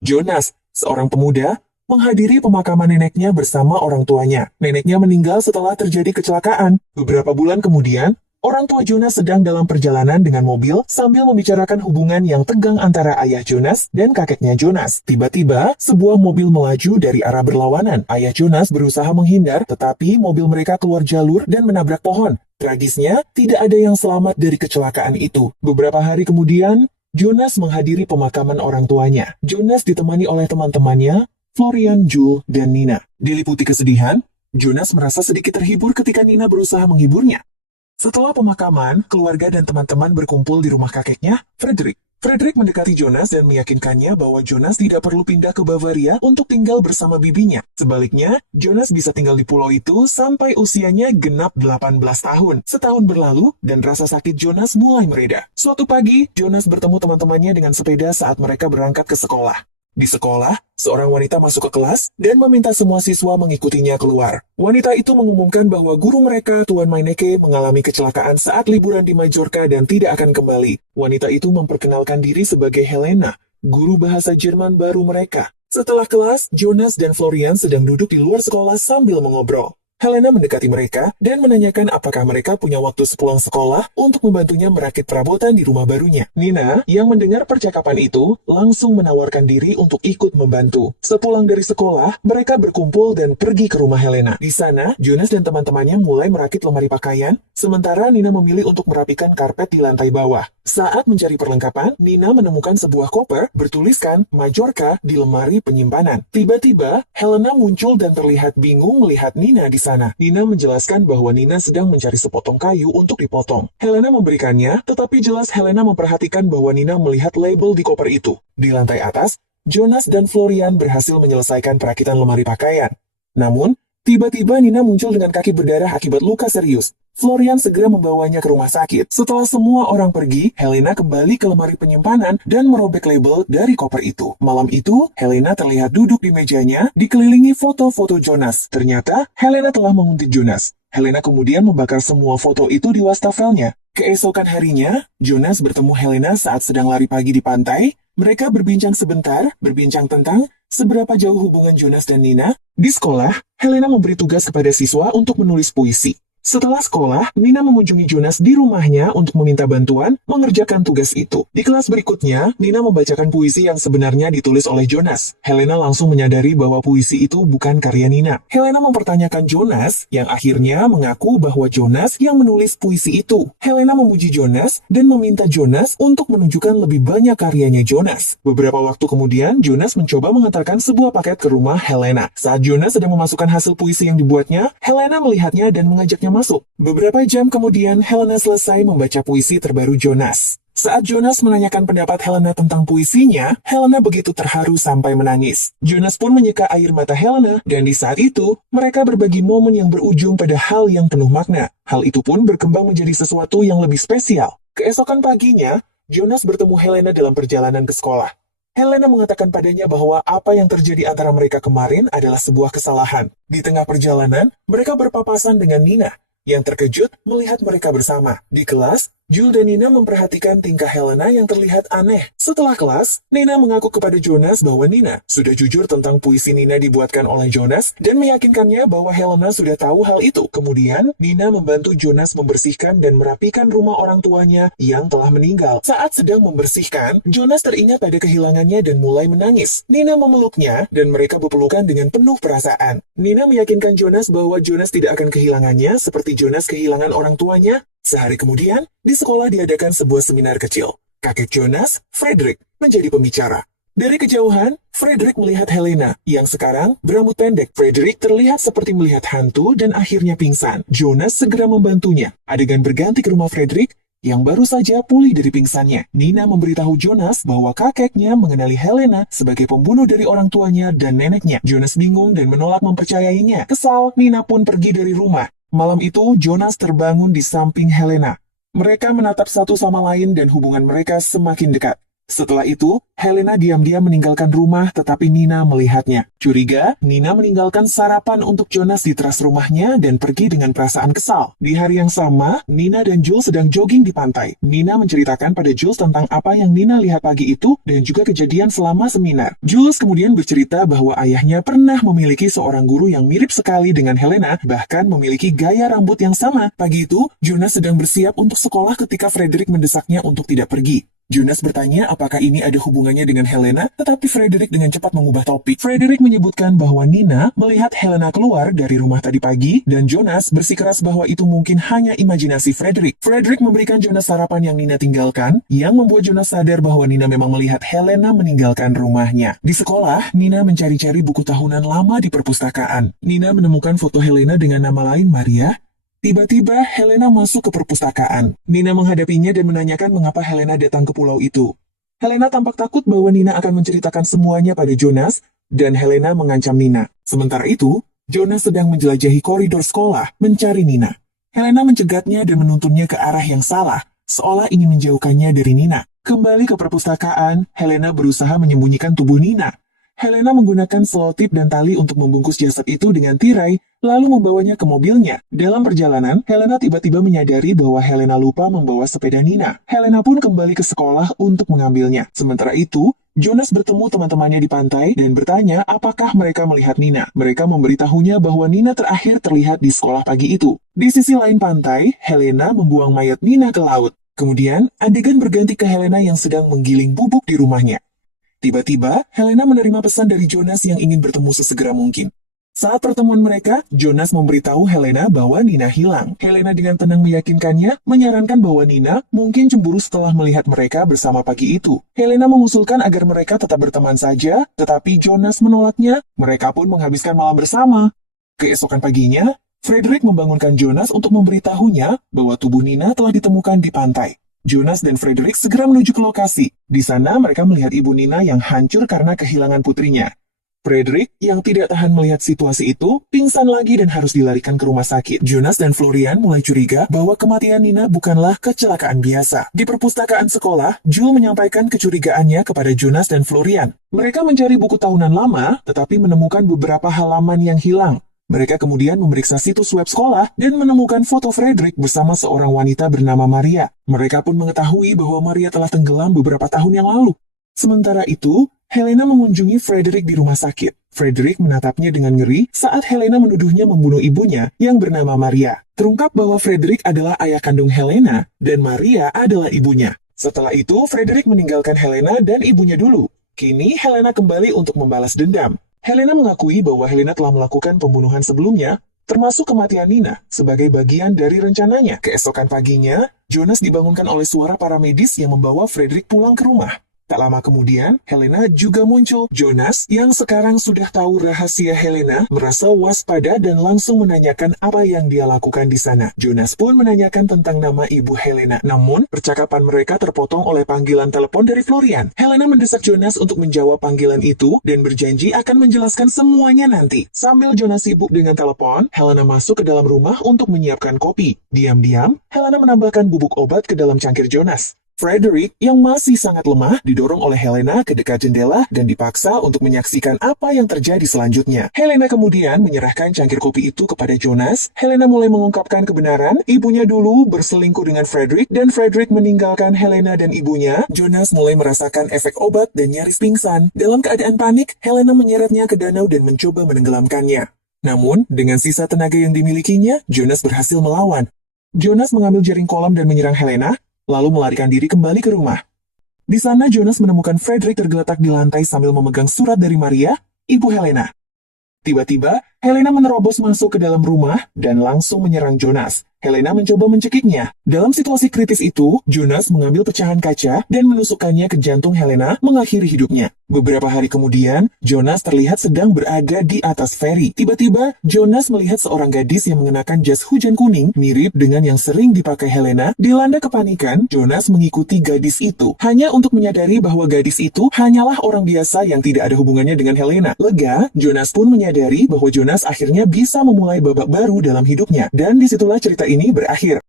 Jonas, seorang pemuda, menghadiri pemakaman neneknya bersama orang tuanya. Neneknya meninggal setelah terjadi kecelakaan. Beberapa bulan kemudian, orang tua Jonas sedang dalam perjalanan dengan mobil sambil membicarakan hubungan yang tegang antara ayah Jonas dan kakeknya Jonas. Tiba-tiba, sebuah mobil melaju dari arah berlawanan. Ayah Jonas berusaha menghindar, tetapi mobil mereka keluar jalur dan menabrak pohon. Tragisnya, tidak ada yang selamat dari kecelakaan itu. Beberapa hari kemudian, Jonas menghadiri pemakaman orang tuanya. Jonas ditemani oleh teman-temannya, Florian, Jule, dan Nina. Diliputi kesedihan, Jonas merasa sedikit terhibur ketika Nina berusaha menghiburnya. Setelah pemakaman, keluarga dan teman-teman berkumpul di rumah kakeknya, Frederick. Frederick mendekati Jonas dan meyakinkannya bahwa Jonas tidak perlu pindah ke Bavaria untuk tinggal bersama bibinya. Sebaliknya, Jonas bisa tinggal di pulau itu sampai usianya genap 18 tahun. Setahun berlalu, dan rasa sakit Jonas mulai mereda. Suatu pagi, Jonas bertemu teman-temannya dengan sepeda saat mereka berangkat ke sekolah. Di sekolah, seorang wanita masuk ke kelas dan meminta semua siswa mengikutinya keluar. Wanita itu mengumumkan bahwa guru mereka, Tuan Meineke, mengalami kecelakaan saat liburan di Majorca dan tidak akan kembali. Wanita itu memperkenalkan diri sebagai Helena, guru bahasa Jerman baru mereka. Setelah kelas, Jonas dan Florian sedang duduk di luar sekolah sambil mengobrol. Helena mendekati mereka dan menanyakan apakah mereka punya waktu sepulang sekolah untuk membantunya merakit perabotan di rumah barunya. Nina, yang mendengar percakapan itu, langsung menawarkan diri untuk ikut membantu. Sepulang dari sekolah, mereka berkumpul dan pergi ke rumah Helena. Di sana, Jonas dan teman-temannya mulai merakit lemari pakaian, sementara Nina memilih untuk merapikan karpet di lantai bawah. Saat mencari perlengkapan, Nina menemukan sebuah koper bertuliskan Majorca di lemari penyimpanan. Tiba-tiba, Helena muncul dan terlihat bingung melihat Nina di sana. Nina menjelaskan bahwa Nina sedang mencari sepotong kayu untuk dipotong. Helena memberikannya, tetapi jelas Helena memperhatikan bahwa Nina melihat label di koper itu. Di lantai atas, Jonas dan Florian berhasil menyelesaikan perakitan lemari pakaian. Namun, tiba-tiba Nina muncul dengan kaki berdarah akibat luka serius. Florian segera membawanya ke rumah sakit. Setelah semua orang pergi, Helena kembali ke lemari penyimpanan dan merobek label dari koper itu. Malam itu, Helena terlihat duduk di mejanya, dikelilingi foto-foto Jonas. Ternyata, Helena telah menguntit Jonas. Helena kemudian membakar semua foto itu di wastafelnya. Keesokan harinya, Jonas bertemu Helena saat sedang lari pagi di pantai. Mereka berbincang sebentar, berbincang tentang seberapa jauh hubungan Jonas dan Nina. Di sekolah, Helena memberi tugas kepada siswa untuk menulis puisi. Setelah sekolah, Nina mengunjungi Jonas di rumahnya untuk meminta bantuan mengerjakan tugas itu. Di kelas berikutnya, Nina membacakan puisi yang sebenarnya ditulis oleh Jonas. Helena langsung menyadari bahwa puisi itu bukan karya Nina. Helena mempertanyakan Jonas, yang akhirnya mengaku bahwa Jonas yang menulis puisi itu. Helena memuji Jonas dan meminta Jonas untuk menunjukkan lebih banyak karyanya Jonas. Beberapa waktu kemudian, Jonas mencoba mengantarkan sebuah paket ke rumah Helena. Saat Jonas sedang memasukkan hasil puisi yang dibuatnya, Helena melihatnya dan mengajaknya masuk. Beberapa jam kemudian, Helena selesai membaca puisi terbaru Jonas. Saat Jonas menanyakan pendapat Helena tentang puisinya, Helena begitu terharu sampai menangis. Jonas pun menyeka air mata Helena, dan di saat itu, mereka berbagi momen yang berujung pada hal yang penuh makna. Hal itu pun berkembang menjadi sesuatu yang lebih spesial. Keesokan paginya, Jonas bertemu Helena dalam perjalanan ke sekolah. Helena mengatakan padanya bahwa apa yang terjadi antara mereka kemarin adalah sebuah kesalahan. Di tengah perjalanan, mereka berpapasan dengan Nina, yang terkejut melihat mereka bersama. Di kelas, Jule dan Nina memperhatikan tingkah Helena yang terlihat aneh. Setelah kelas, Nina mengaku kepada Jonas bahwa Nina sudah jujur tentang puisi Nina dibuatkan oleh Jonas dan meyakinkannya bahwa Helena sudah tahu hal itu. Kemudian, Nina membantu Jonas membersihkan dan merapikan rumah orang tuanya yang telah meninggal. Saat sedang membersihkan, Jonas teringat pada kehilangannya dan mulai menangis. Nina memeluknya dan mereka berpelukan dengan penuh perasaan. Nina meyakinkan Jonas bahwa Jonas tidak akan kehilangannya seperti Jonas kehilangan orang tuanya. Sehari kemudian, di sekolah diadakan sebuah seminar kecil. Kakek Jonas, Frederick, menjadi pembicara. Dari kejauhan, Frederick melihat Helena, yang sekarang berambut pendek. Frederick terlihat seperti melihat hantu dan akhirnya pingsan. Jonas segera membantunya. Adegan berganti ke rumah Frederick, yang baru saja pulih dari pingsannya. Nina memberitahu Jonas bahwa kakeknya mengenali Helena sebagai pembunuh dari orang tuanya dan neneknya. Jonas bingung dan menolak mempercayainya. Kesal, Nina pun pergi dari rumah. Malam itu, Jonas terbangun di samping Helena. Mereka menatap satu sama lain dan hubungan mereka semakin dekat. Setelah itu, Helena diam-diam meninggalkan rumah tetapi Nina melihatnya. Curiga, Nina meninggalkan sarapan untuk Jonas di teras rumahnya dan pergi dengan perasaan kesal. Di hari yang sama, Nina dan Jules sedang jogging di pantai. Nina menceritakan pada Jules tentang apa yang Nina lihat pagi itu dan juga kejadian selama seminar. Jules kemudian bercerita bahwa ayahnya pernah memiliki seorang guru yang mirip sekali dengan Helena, bahkan memiliki gaya rambut yang sama. Pagi itu, Jonas sedang bersiap untuk sekolah ketika Frederick mendesaknya untuk tidak pergi. Jonas bertanya apakah ini ada hubungannya dengan Helena, tetapi Frederick dengan cepat mengubah topik. Frederick menyebutkan bahwa Nina melihat Helena keluar dari rumah tadi pagi, dan Jonas bersikeras bahwa itu mungkin hanya imajinasi Frederick. Frederick memberikan Jonas sarapan yang Nina tinggalkan, yang membuat Jonas sadar bahwa Nina memang melihat Helena meninggalkan rumahnya. Di sekolah, Nina mencari-cari buku tahunan lama di perpustakaan. Nina menemukan foto Helena dengan nama lain Maria. Tiba-tiba, Helena masuk ke perpustakaan. Nina menghadapinya dan menanyakan mengapa Helena datang ke pulau itu. Helena tampak takut bahwa Nina akan menceritakan semuanya pada Jonas, dan Helena mengancam Nina. Sementara itu, Jonas sedang menjelajahi koridor sekolah, mencari Nina. Helena mencegatnya dan menuntunnya ke arah yang salah, seolah ingin menjauhkannya dari Nina. Kembali ke perpustakaan, Helena berusaha menyembunyikan tubuh Nina. Helena menggunakan selotip dan tali untuk membungkus jasad itu dengan tirai, lalu membawanya ke mobilnya. Dalam perjalanan, Helena tiba-tiba menyadari bahwa Helena lupa membawa sepeda Nina. Helena pun kembali ke sekolah untuk mengambilnya. Sementara itu, Jonas bertemu teman-temannya di pantai dan bertanya apakah mereka melihat Nina. Mereka memberitahunya bahwa Nina terakhir terlihat di sekolah pagi itu. Di sisi lain pantai, Helena membuang mayat Nina ke laut. Kemudian, adegan berganti ke Helena yang sedang menggiling bubuk di rumahnya. Tiba-tiba, Helena menerima pesan dari Jonas yang ingin bertemu sesegera mungkin. Saat pertemuan mereka, Jonas memberitahu Helena bahwa Nina hilang. Helena dengan tenang meyakinkannya, menyarankan bahwa Nina mungkin cemburu setelah melihat mereka bersama pagi itu. Helena mengusulkan agar mereka tetap berteman saja, tetapi Jonas menolaknya. Mereka pun menghabiskan malam bersama. Keesokan paginya, Frederick membangunkan Jonas untuk memberitahunya bahwa tubuh Nina telah ditemukan di pantai. Jonas dan Frederick segera menuju ke lokasi. Di sana mereka melihat ibu Nina yang hancur karena kehilangan putrinya. Frederick, yang tidak tahan melihat situasi itu, pingsan lagi dan harus dilarikan ke rumah sakit. Jonas dan Florian mulai curiga bahwa kematian Nina bukanlah kecelakaan biasa. Di perpustakaan sekolah, Jules menyampaikan kecurigaannya kepada Jonas dan Florian. Mereka mencari buku tahunan lama, tetapi menemukan beberapa halaman yang hilang. Mereka kemudian memeriksa situs web sekolah dan menemukan foto Frederick bersama seorang wanita bernama Maria. Mereka pun mengetahui bahwa Maria telah tenggelam beberapa tahun yang lalu. Sementara itu, Helena mengunjungi Frederick di rumah sakit. Frederick menatapnya dengan ngeri saat Helena menuduhnya membunuh ibunya yang bernama Maria. Terungkap bahwa Frederick adalah ayah kandung Helena dan Maria adalah ibunya. Setelah itu, Frederick meninggalkan Helena dan ibunya dulu. Kini, Helena kembali untuk membalas dendam. Helena mengakui bahwa Helena telah melakukan pembunuhan sebelumnya, termasuk kematian Nina, sebagai bagian dari rencananya. Keesokan paginya, Jonas dibangunkan oleh suara para medis yang membawa Frederick pulang ke rumah. Tak lama kemudian, Helena juga muncul. Jonas, yang sekarang sudah tahu rahasia Helena, merasa waspada dan langsung menanyakan apa yang dia lakukan di sana. Jonas pun menanyakan tentang nama ibu Helena. Namun, percakapan mereka terpotong oleh panggilan telepon dari Florian. Helena mendesak Jonas untuk menjawab panggilan itu dan berjanji akan menjelaskan semuanya nanti. Sambil Jonas sibuk dengan telepon, Helena masuk ke dalam rumah untuk menyiapkan kopi. Diam-diam, Helena menambahkan bubuk obat ke dalam cangkir Jonas. Frederick, yang masih sangat lemah, didorong oleh Helena ke dekat jendela dan dipaksa untuk menyaksikan apa yang terjadi selanjutnya. Helena kemudian menyerahkan cangkir kopi itu kepada Jonas. Helena mulai mengungkapkan kebenaran, ibunya dulu berselingkuh dengan Frederick, dan Frederick meninggalkan Helena dan ibunya. Jonas mulai merasakan efek obat dan nyaris pingsan. Dalam keadaan panik, Helena menyeretnya ke danau dan mencoba menenggelamkannya. Namun, dengan sisa tenaga yang dimilikinya, Jonas berhasil melawan. Jonas mengambil jaring kolam dan menyerang Helena, lalu melarikan diri kembali ke rumah. Di sana Jonas menemukan Frederick tergeletak di lantai sambil memegang surat dari Maria, ibu Helena. Tiba-tiba, Helena menerobos masuk ke dalam rumah dan langsung menyerang Jonas. Helena mencoba mencekiknya. Dalam situasi kritis itu, Jonas mengambil pecahan kaca dan menusukkannya ke jantung Helena, mengakhiri hidupnya. Beberapa hari kemudian, Jonas terlihat sedang berada di atas feri. Tiba-tiba, Jonas melihat seorang gadis yang mengenakan jas hujan kuning, mirip dengan yang sering dipakai Helena. Dilanda kepanikan, Jonas mengikuti gadis itu, hanya untuk menyadari bahwa gadis itu hanyalah orang biasa yang tidak ada hubungannya dengan Helena. Lega, Jonas pun menyadari bahwa Jonas akhirnya bisa memulai babak baru dalam hidupnya. Dan disitulah cerita ini berakhir.